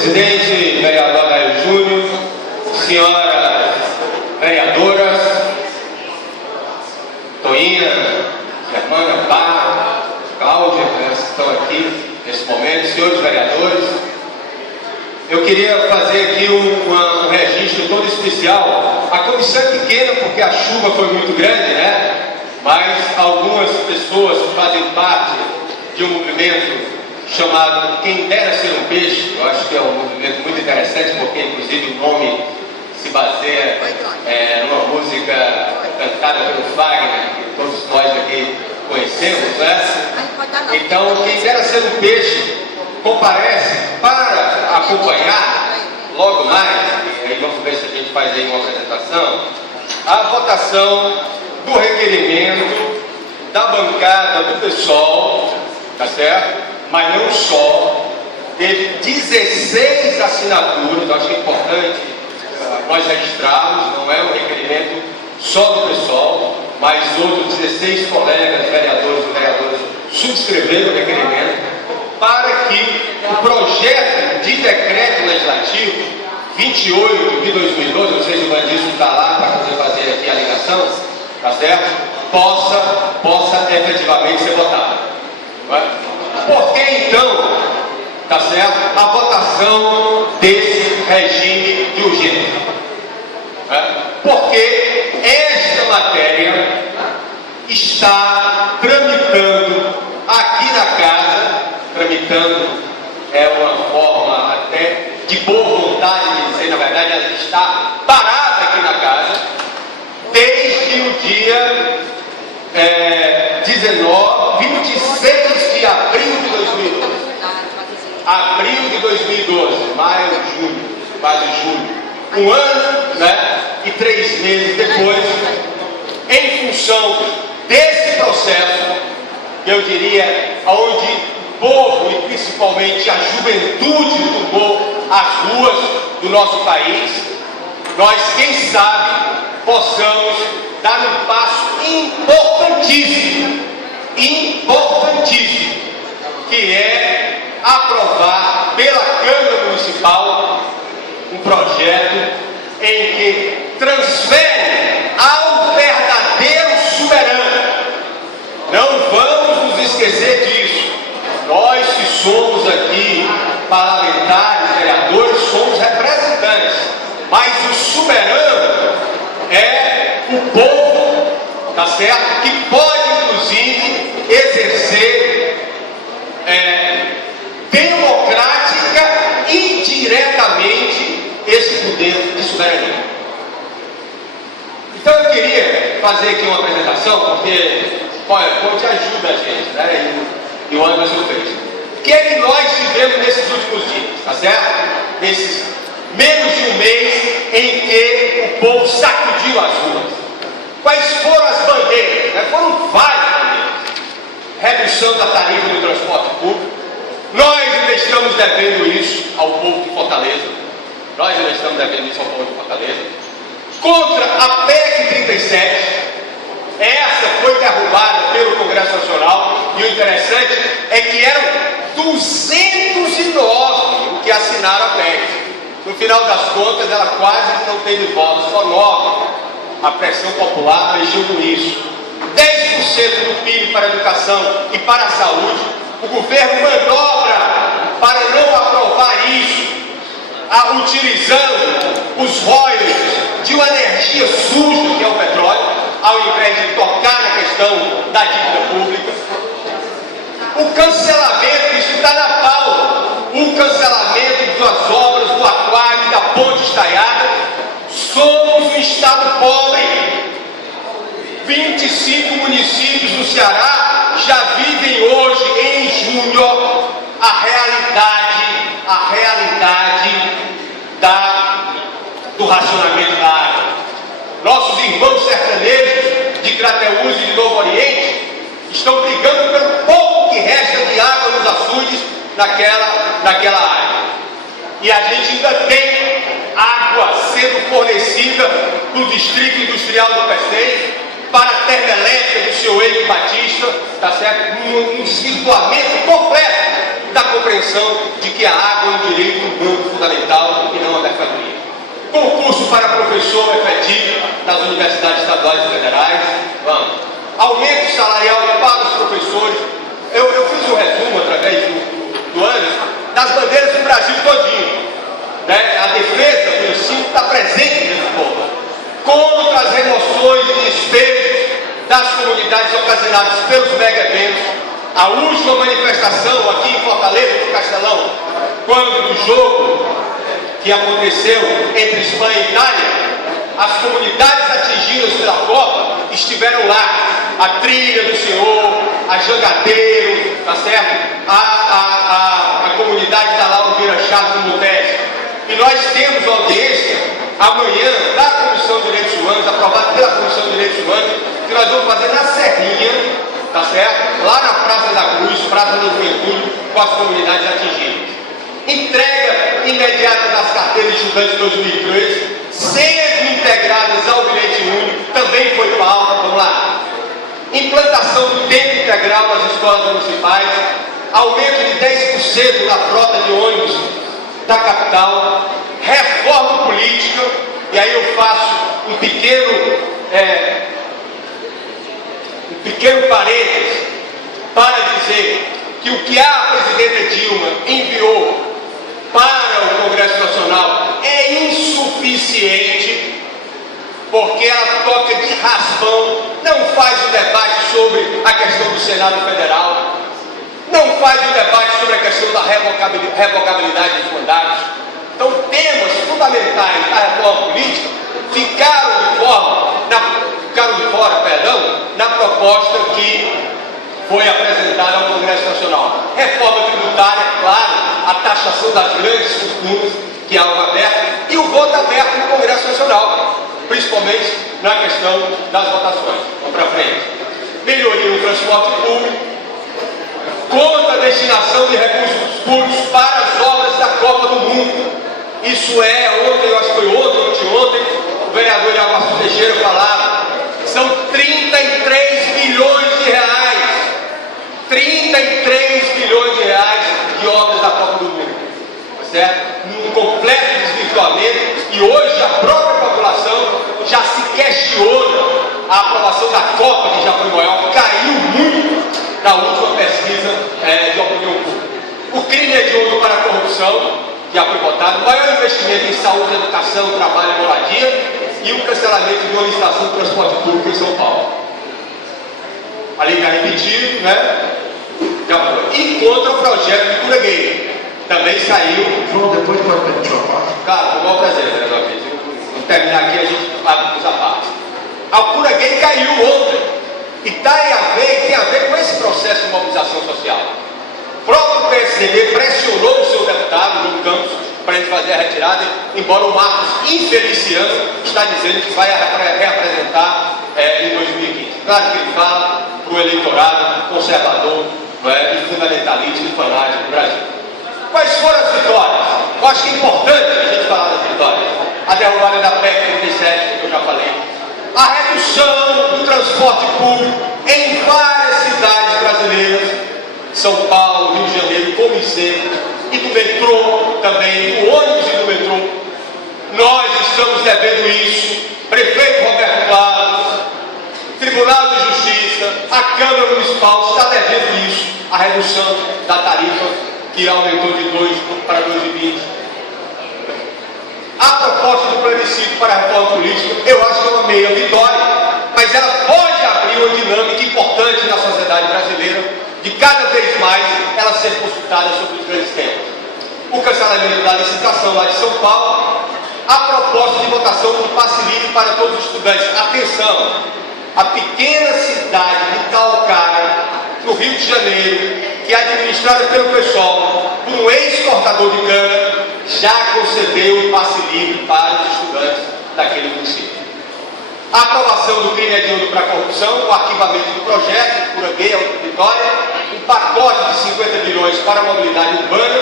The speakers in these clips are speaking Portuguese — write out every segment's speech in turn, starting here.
Presidente, vereador Gaio Júnior, senhoras vereadoras, Toinha, Germana, Barra, Cláudia, que estão aqui nesse momento, senhores vereadores, eu queria fazer aqui um registro todo especial. A comissão é pequena porque a chuva foi muito grande, né? Mas algumas pessoas que fazem parte de um movimento chamado Quem Dera Ser um Peixe, eu acho que é um movimento muito interessante, porque inclusive o nome se baseia numa música cantada pelo Fagner, que todos nós aqui conhecemos, né? Então, Quem Dera Ser um Peixe comparece para acompanhar logo mais, e aí vamos ver se a gente faz aí uma apresentação, a votação do requerimento da bancada do PSOL, tá certo? Mas não só, teve 16 assinaturas, eu acho que é importante nós registrarmos, não é um requerimento só do PSOL, mas outros 16 colegas, vereadores e vereadoras subscreveram o requerimento para que o projeto de decreto legislativo 28 de 2012, não sei se o Vandilson está lá para fazer aqui a ligação, tá certo? Possa efetivamente ser votado. Não é? Por que então, tá certo, a votação desse regime de urgência? Porque esta matéria está tramitando aqui na casa, tramitando é uma forma até de boa vontade de dizer, na verdade, ela está parada aqui na casa, desde o dia 26 de abril de 2012. Abril de 2012, maio, junho, quase julho. Um ano, né? E 3 meses depois, em função desse processo, eu diria, onde o povo e principalmente a juventude tomou as ruas do nosso país, nós, quem sabe, possamos dar um passo importantíssimo, que é aprovar pela Câmara Municipal um projeto em que transfere ao verdadeiro soberano. Não vamos nos esquecer disso. Nós que somos aqui parlamentares, vereadores, somos representantes, mas o soberano é o povo, tá certo? Que pode, inclusive, exercer democrática e diretamente esse poder de soberania. Então eu queria fazer aqui uma apresentação, porque te ajuda a gente, né? E o Anderson fez. O que é que nós tivemos nesses últimos dias, tá certo? Nesses menos de um mês em que o povo sacudiu as ruas. Quais foram as bandeiras? Né? Foram várias bandeiras. Redução da tarifa do transporte público. Nós ainda estamos devendo isso ao povo de Fortaleza. Nós ainda estamos devendo isso ao povo de Fortaleza. Contra a PEC 37. Essa foi derrubada pelo Congresso Nacional. E o interessante é que eram 209 que assinaram a PEC. No final das contas, ela quase não teve votos, só 9. A pressão popular mexeu com isso. 10% do PIB para a educação e para a saúde. O governo manobra para não aprovar isso, utilizando os royalties de uma energia suja que é o petróleo, ao invés de tocar na questão da dívida pública. O cancelamento, isso está na pauta, o cancelamento das obras do aquário e da ponte estaiada. Somos um estado pobre. 25 municípios do Ceará já vivem hoje, em junho, a realidade do racionamento da água. Nossos irmãos sertanejos de Crateús e de Novo Oriente estão brigando pelo pouco que resta de água nos açudes naquela área. E a gente ainda tem água sendo fornecida do Distrito Industrial do PECEM para a termoelétrica do seu Eike Batista, tá certo? Um desvirtuamento completo da compreensão de que a água é um direito humano professor efetivo das universidades estaduais e federais. Vamos. Aumento salarial para os professores. Eu fiz um resumo através do ano das bandeiras do Brasil todinho. Né? A defesa do ensino está presente nesse povo. Contra as remoções e despejos das comunidades ocasionadas pelos mega-eventos. A última manifestação aqui em Fortaleza, no Castelão, quando do jogo que aconteceu entre Espanha e Itália, as comunidades atingidas pela Copa estiveram lá. A Trilha do Senhor, a Jangadeiro, tá certo? A comunidade da Lauro Vieira Chaves no Nordeste. E nós temos audiência amanhã da Comissão de Direitos Humanos, aprovada pela Comissão de Direitos Humanos, que nós vamos fazer na Serrinha, tá certo? Lá na Praça da Cruz, Praça da Juventude, com as comunidades atingidas. Entrega imediata das carteiras de estudantes de 2013, sendo integradas ao bilhete único, também foi pauta, vamos lá. Implantação do tempo integral nas escolas municipais, aumento de 10% na frota de ônibus da capital, reforma política, e aí eu faço um pequeno parênteses para dizer que o que a presidenta Dilma enviou para o Congresso Nacional é insuficiente, porque ela toca de raspão, não faz o debate sobre a questão do Senado Federal, não faz o debate sobre a questão da revogabilidade dos mandatos. Então, temas fundamentais da reforma política ficaram de fora, na proposta que foi apresentada ao Congresso Nacional. Reforma tributária, claro, a taxação das grandes fortunas, que é algo aberto, e o voto aberto no Congresso Nacional, principalmente na questão das votações. Vamos para frente. Melhoria no transporte público, contra a destinação de recursos públicos para as obras da Copa do Mundo. Isso ontem, eu acho que foi ontem, o vereador de Aguaçu Teixeira falava, são 33 bilhões de reais. 33 bilhões de reais de obras da Copa do Mundo. Certo? Num completo desvirtuamento, e hoje a própria população já se questiona. A aprovação da Copa, que já foi maior, caiu muito na última pesquisa de opinião pública. O crime hediondo para a corrupção, que já foi votado, o maior investimento em saúde, educação, trabalho e moradia, e o cancelamento de uma licitação de transporte público em São Paulo. Ali está repetido, né? Já foi. E contra o projeto de cura gay. Também saiu. João, depois pode pedir uma parte. Cara, foi um bom prazer, vereador. Vamos terminar aqui, a gente paga os apartes. A cura gay caiu ontem. E tem a ver com esse processo de mobilização social. O próprio PSDB pressionou o seu deputado, João Campos, para a gente fazer a retirada, embora o Marcos, infeliciano, está dizendo que vai reapresentar em 2015. Claro que ele fala para o eleitorado conservador, e fundamentalista e fanático do Brasil. Quais foram as vitórias? Eu acho que é importante a gente falar das vitórias. A derrubada da PEC 37, que eu já falei. A redução do transporte público em várias cidades brasileiras, São Paulo, Rio de Janeiro, como sempre, e do metrô também, do ônibus e do metrô. Nós estamos devendo isso. Prefeito Roberto Cláudio, Tribunal de Justiça, a Câmara Municipal está devendo isso, a redução da tarifa que aumentou de 2 para 2,20. A proposta do plebiscito para a reforma política, eu acho que é uma meia vitória, mas ela pode abrir uma dinâmica importante na sociedade brasileira, de cada vez mais ela ser consultada sobre os grandes temas. O cancelamento da licitação lá de São Paulo, a proposta de votação do passe livre para todos os estudantes. Atenção, a pequena cidade de Calcaia, no Rio de Janeiro, que é administrada pelo pessoal, por um ex-cortador de cana, já concedeu o passe livre para os estudantes daquele município. A aprovação do crime hediondo para a corrupção, o arquivamento do projeto, Cura Gay, Vitória, um pacote de 50 bilhões para a mobilidade urbana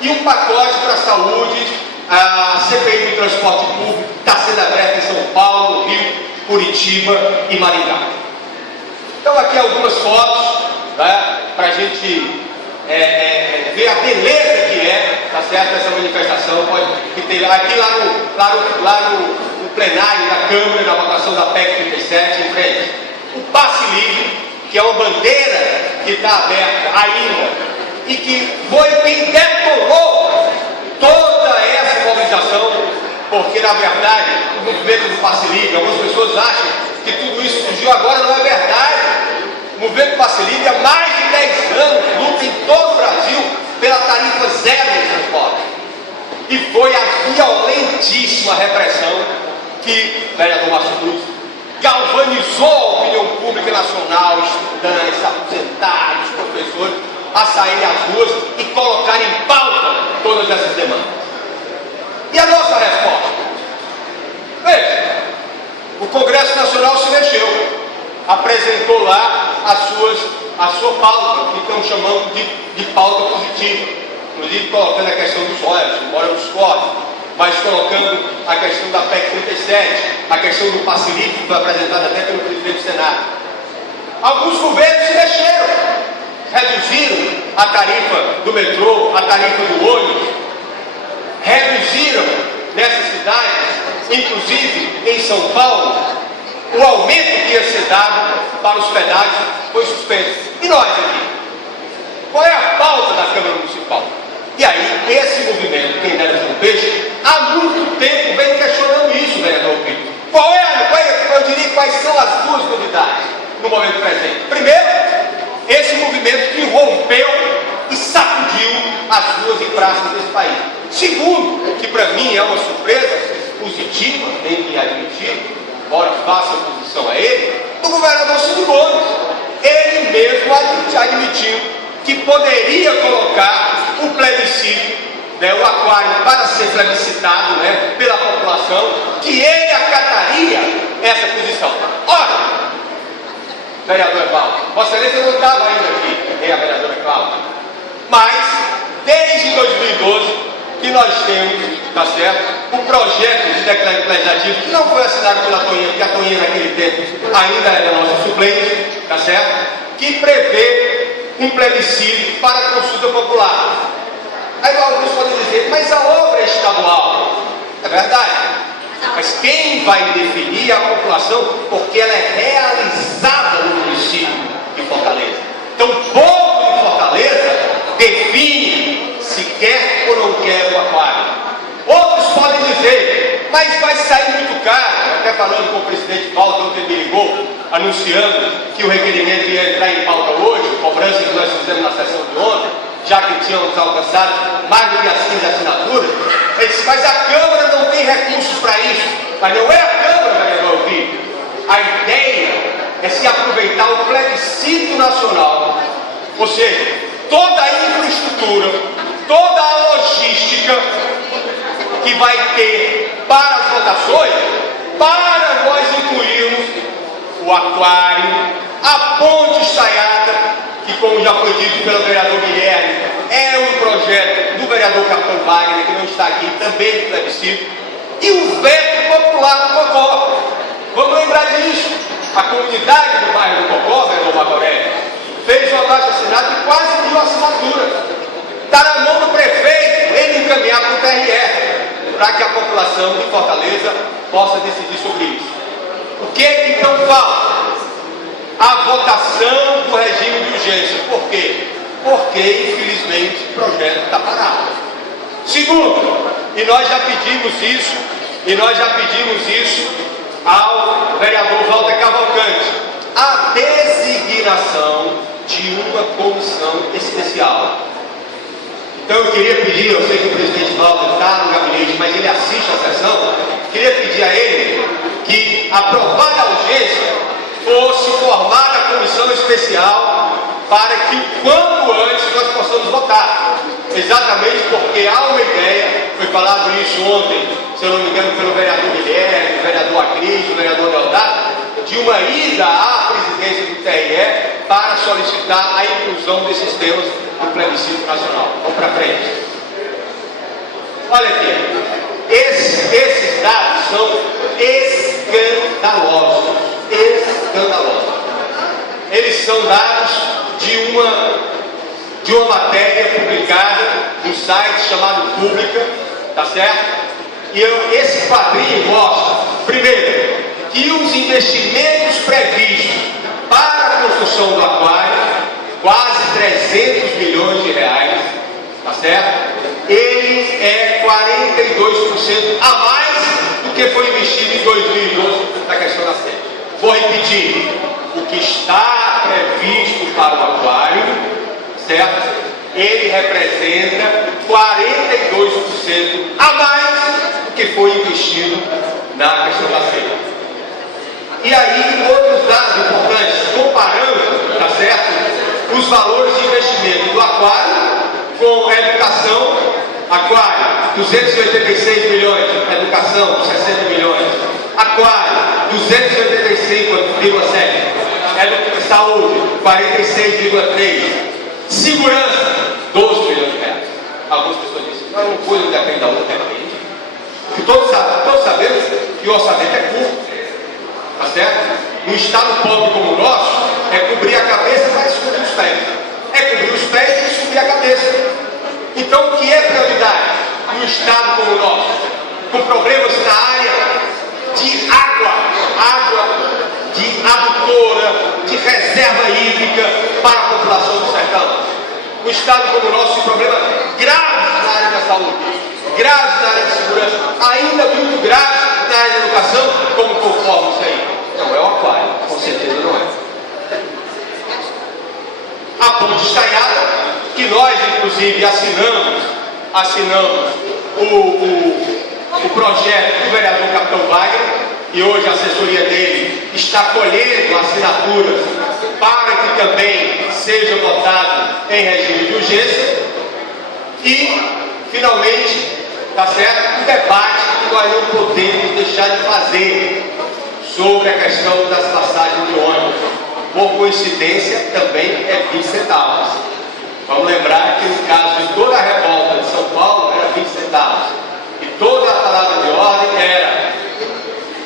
e um pacote para a saúde, a CPI do transporte público está sendo aberta em São Paulo, Rio, Curitiba e Maringá. Então aqui algumas fotos, né, para a gente ver a beleza que é, tá certo, essa manifestação. Pode, que tem, aqui lá no plenário da Câmara, na votação da PEC 37, em frente. O passe livre, que é uma bandeira que está aberta ainda, e que foi quem detonou toda essa mobilização, porque na verdade o movimento do passe livre, algumas pessoas acham que tudo isso surgiu agora, não é verdade. O movimento do passe livre há mais de 10 anos luta em todo o Brasil pela tarifa zero de transporte. E foi a violentíssima repressão que o vereador Márcio Cruz galvanizou a opinião pública nacional, estudantes, aposentados, professores, a saírem às ruas e colocarem em pauta todas essas demandas. E a nossa resposta? Veja, o Congresso Nacional se mexeu, apresentou lá a sua pauta, que estão chamando de pauta positiva, inclusive colocando a questão dos royalties, embora eu discorde, mas colocando a questão da PEC 37, a questão do passe livre, que foi apresentada até pelo presidente do Senado. Alguns governos se mexeram, reduziram a tarifa do metrô, a tarifa do ônibus, reduziram nessas cidades, inclusive em São Paulo, o aumento que ia ser dado para os pedágios foi suspenso. E nós aqui? Qual é a pauta da Câmara Municipal? E aí, esse movimento, quem dera ser um peixe, há muito tempo vem questionando isso, vereador Pinto. Eu diria quais são as duas novidades no momento presente. Primeiro, esse movimento que rompeu e sacudiu as ruas e praças desse país. Segundo, que para mim é uma surpresa positiva, tem que admitir, embora faça oposição a ele, o governador Cid Gomes, ele mesmo admitiu que poderia colocar o plebiscito, o aquário, para ser plebiscitado pela população, que ele acataria essa posição. Ora, vereador Evaldo, Vossa Excelência não estava ainda aqui, nem a vereadora Cláudia, mas desde 2012 que nós temos, tá certo, o projeto de decreto legislativo, que não foi assinado pela Toninha, porque a Toninha naquele tempo ainda era nossa suplente, tá certo, que prevê um plebiscito para a consulta popular. Aí alguns podem dizer, mas a obra é estadual. É verdade. Mas quem vai definir é a população, porque ela é realizada no município de Fortaleza. Então o povo de Fortaleza define se quer ou não quer o aquário. Outros podem dizer, mas vai sair muito caro. Até falando com o presidente Paulo, ontem me ligou, anunciando que o requerimento ia entrar em pauta hoje, cobrança que nós fizemos na sessão de ontem, já que tínhamos alcançado mais do que as 15 assinaturas. Ele disse, mas a Câmara não tem recursos para isso. Mas não é a Câmara, vereador Pinto. A ideia é se aproveitar o plebiscito nacional, ou seja, toda a infraestrutura, toda a logística que vai ter para as votações, para nós incluirmos o aquário, a ponte estaiada, que, como já foi dito pelo vereador Guilherme, é um projeto do vereador Capitão Wagner, que não está aqui, também do plebiscito, e o veto popular do Cocó. Vamos lembrar disso. A comunidade do bairro do Cocó, vereador Magoré, fez uma abaixo-assinado de quase 1000 assinaturas. Está na mão do prefeito ele encaminhar para o TRE, para que a população de Fortaleza possa decidir sobre isso. O que é que então falta? A votação do regime de urgência. Por quê? Porque, infelizmente, o projeto está parado. Segundo, e nós já pedimos isso ao vereador Walter Cavalcante, a designação de uma comissão especial. Então eu queria pedir, eu sei que o presidente Walter está no gabinete, mas ele assiste a sessão, queria pedir a ele que, aprovada a urgência, fosse formada a comissão especial para que o quanto antes nós possamos votar. Exatamente porque há uma ideia, foi falado isso ontem, se eu não me engano, pelo vereador Guilherme, o vereador Acris, o vereador Deodato, de uma ida à presidência do TRE para solicitar a inclusão desses temas do plebiscito nacional. Vamos para frente. Olha aqui, esses dados são escandalosos. Eles são dados de uma matéria publicada num site chamado Pública, tá certo? E esse quadrinho mostra, primeiro, que os investimentos previstos para a construção do aquário, quase 300 milhões de reais, tá certo? Ele é 42% a mais do que foi investido em 2012 na questão da sede. Vou repetir, o que está previsto para o aquário, certo? Ele representa 42% a mais do que foi investido na questão da sede. E aí, outros dados importantes, comparando, tá certo, os valores de investimento do aquário com a educação. Aquário, 286 milhões, educação, 60 milhões. Aquário, 285,7. Saúde, 46,3. Segurança, 12 milhões de reais. Algumas pessoas dizem, não, uma coisa depende da outra, depende. Porque todos sabemos que o orçamento é curto. Tá certo? Um estado pobre como o nosso, é cobrir a cabeça para descobrir os pés. É cobrir os pés e descobrir a cabeça. Então, o que é prioridade num estado como o nosso, com problemas na área de água de adutora, de reserva hídrica para a população do sertão? Um estado como o nosso tem problemas graves na área da saúde, graves na área de segurança, ainda muito graves na área da educação, como conforme isso aí? Não é o aquário, com certeza não é. A ponte estaiada, que nós inclusive assinamos o projeto do vereador Capitão Wagner, e hoje a assessoria dele está colhendo assinaturas para que também seja votado em regime de urgência. E finalmente, tá certo, um debate que nós não podemos deixar de fazer sobre a questão das passagens de ônibus. Por coincidência, também é 20 centavos. Vamos lembrar que no caso de toda a revolta de São Paulo era 20 centavos. E toda a palavra de ordem era,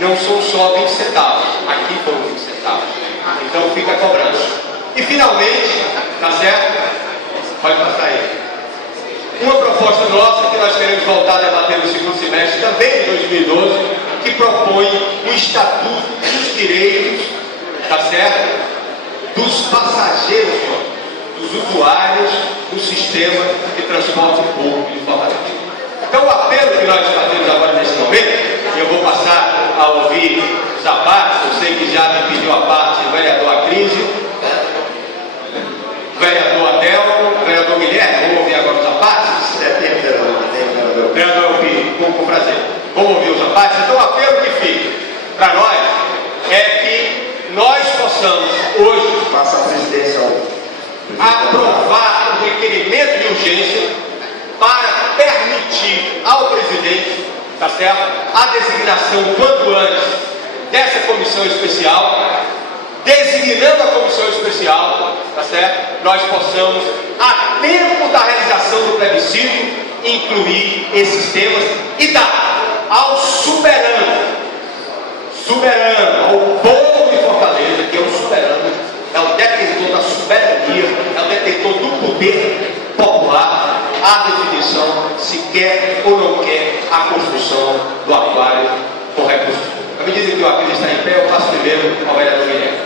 não são só 20 centavos, aqui foram 20 centavos. Então fica cobrando. E finalmente, tá certo? Pode passar aí. Uma proposta nossa que nós queremos voltar a debater no segundo semestre, também de 2012, que propõe o estatuto dos direitos, tá certo? Dos passageiros, dos usuários do sistema de transporte público de Fortaleza. Então, o apelo que nós fazemos agora nesse momento, e eu vou passar a ouvir os apartes, eu sei que já me pediu a parte o vereador Acrísio, o vereador Adelmo, o vereador Guilherme, vamos ouvir agora os apartes? Vereador Elvio, com prazer. Vamos ouvir os apartes? Então, o apelo que fica para nós é que nós possamos hoje Passa a presidência ao aprovar o requerimento de urgência para permitir ao presidente, tá certo, a designação quanto antes dessa comissão especial, designando a comissão especial, tá certo, nós possamos, a tempo da realização do plebiscito, incluir esses temas e dar ao soberano, ao povo de Fortaleza, que é o soberano, é o detentor da soberania, é o detentor do poder popular, a definição se quer ou não quer a construção do aquário com recursos. À medida que o aquário está em pé, eu passo primeiro ao vereador Guilherme.